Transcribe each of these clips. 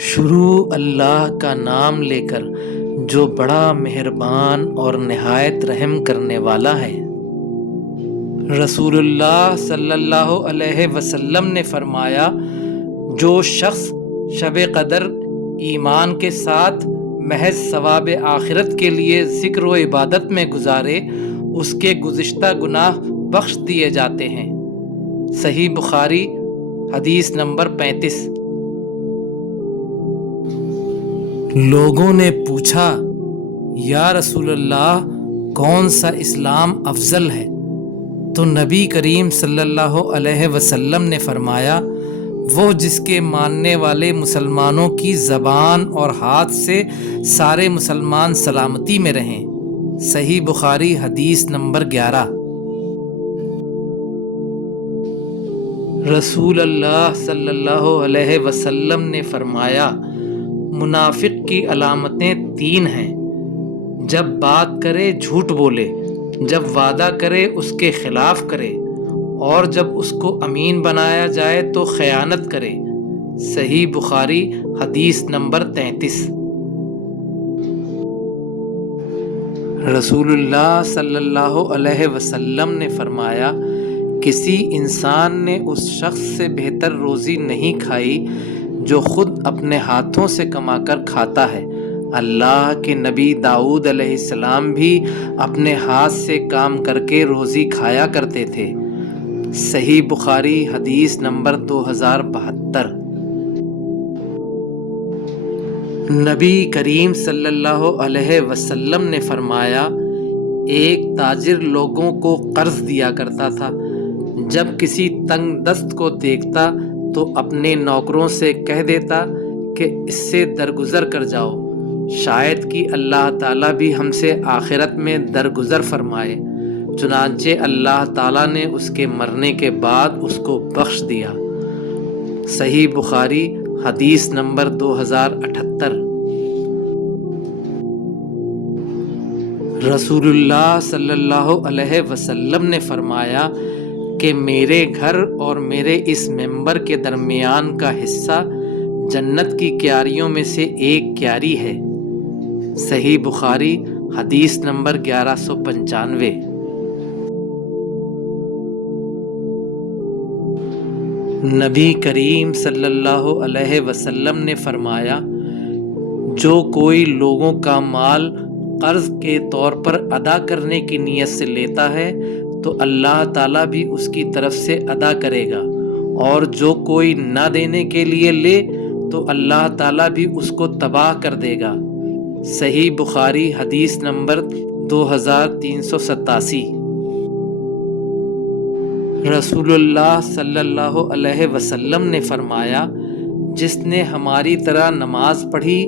شروع اللہ کا نام لے کر جو بڑا مہربان اور نہایت رحم کرنے والا ہے۔ رسول اللہ صلی اللہ علیہ وسلم نے فرمایا، جو شخص شب قدر ایمان کے ساتھ محض ثواب آخرت کے لیے ذکر و عبادت میں گزارے، اس کے گزشتہ گناہ بخش دیے جاتے ہیں۔ صحیح بخاری حدیث نمبر 35۔ لوگوں نے پوچھا، یا رسول اللہ، کون سا اسلام افضل ہے؟ تو نبی کریم صلی اللہ علیہ وسلم نے فرمایا، وہ جس کے ماننے والے مسلمانوں کی زبان اور ہاتھ سے سارے مسلمان سلامتی میں رہیں۔ صحیح بخاری حدیث نمبر 11۔ رسول اللہ صلی اللہ علیہ وسلم نے فرمایا، منافق کی علامتیں 3 ہیں: جب بات کرے جھوٹ بولے، جب وعدہ کرے اس کے خلاف کرے، اور جب اس کو امین بنایا جائے تو خیانت کرے۔ صحیح بخاری حدیث نمبر 33۔ رسول اللہ صلی اللہ علیہ وسلم نے فرمایا، کسی انسان نے اس شخص سے بہتر روزی نہیں کھائی جو خود اپنے ہاتھوں سے کما کر کھاتا ہے۔ اللہ کے نبی داؤد علیہ السلام بھی اپنے ہاتھ سے کام کر کے روزی کھایا کرتے تھے۔ صحیح بخاری حدیث نمبر 2072۔ نبی کریم صلی اللہ علیہ وسلم نے فرمایا، ایک تاجر لوگوں کو قرض دیا کرتا تھا۔ جب کسی تنگ دست کو دیکھتا تو اپنے نوکروں سے کہہ دیتا کہ اس سے درگزر کر جاؤ، شاید کہ اللہ تعالیٰ بھی ہم سے آخرت میں درگزر فرمائے۔ چنانچہ اللہ تعالیٰ نے اس کے مرنے کے بعد اس کو بخش دیا۔ صحیح بخاری حدیث نمبر 2078۔ رسول اللہ صلی اللہ علیہ وسلم نے فرمایا کہ میرے گھر اور میرے اس ممبر کے درمیان کا حصہ جنت کی کیاریوں میں سے ایک کیاری ہے۔ صحیح بخاری حدیث نمبر 1195۔ نبی کریم صلی اللہ علیہ وسلم نے فرمایا، جو کوئی لوگوں کا مال قرض کے طور پر ادا کرنے کی نیت سے لیتا ہے تو اللہ تعالیٰ بھی اس کی طرف سے ادا کرے گا، اور جو کوئی نہ دینے کے لیے لے تو اللہ تعالیٰ بھی اس کو تباہ کر دے گا۔ صحیح بخاری حدیث نمبر 2387۔ رسول اللہ صلی اللہ علیہ وسلم نے فرمایا، جس نے ہماری طرح نماز پڑھی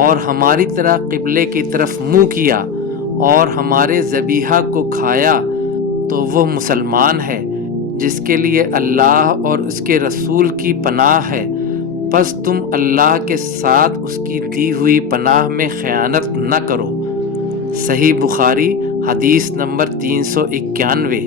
اور ہماری طرح قبلے کی طرف منہ کیا اور ہمارے ذبیحہ کو کھایا تو وہ مسلمان ہے جس کے لیے اللہ اور اس کے رسول کی پناہ ہے، پس تم اللہ کے ساتھ اس کی دی ہوئی پناہ میں خیانت نہ کرو۔ صحیح بخاری حدیث نمبر 391۔